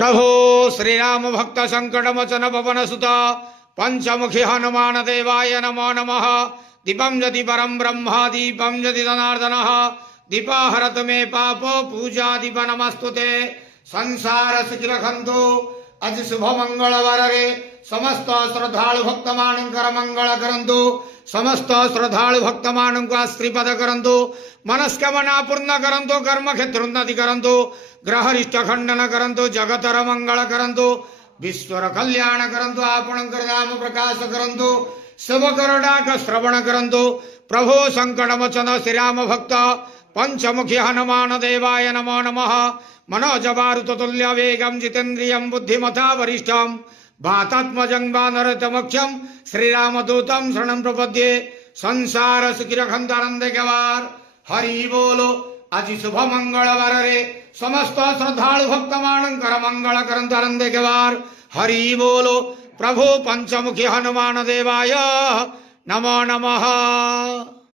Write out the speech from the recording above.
प्रभो श्रीराम भक्त संकटमोचन पवन सुत पंचमुखी हनुमान देवाय नमो नमः। दीपं यदि परम ब्रह्म दीपं यदि जनार्दन दीपाहरत मे पाप पूजा दीप नमस्तुते। संसार सुखिल खंतु आज शुभ मंगलवार रे समस्त श्रद्धालु भक्त मानकर मंगल करंतु। समस्त श्रद्धालु भक्त मान को आश्रीपद करंतु। मनस्कामना पूर्ण करंतु। कर्म क्षेत्र उन्नति करंतु। ग्रहरिष्ट खंडन करंतु। जगतर मंगल करंतु। विश्वर कल्याण करंतु। आपणकर नाम प्रकाश करंतु। सेवकर डाक श्रवण करंतु। प्रभु संकटमोचन श्रीराम भक्त पंचमुखी हनुमान देवाय नमो नमः। मनोजवारुतुल्य वेगं जितेन्द्रियं बुद्धिमता वरिष्ठं वातात्मजं वानरतमक्षं श्रीरामदूतं शरणं प्रपद्ये। संसार सुखिरखंतानंद गवार हरि बोलो। आज शुभ मंगलवार रे समस्त श्रद्धालु भक्त मानकर मंगल करंतु आनंद गवार हरि बोलो। प्रभु पंचमुखी हनुमान देवाय नमो नमः।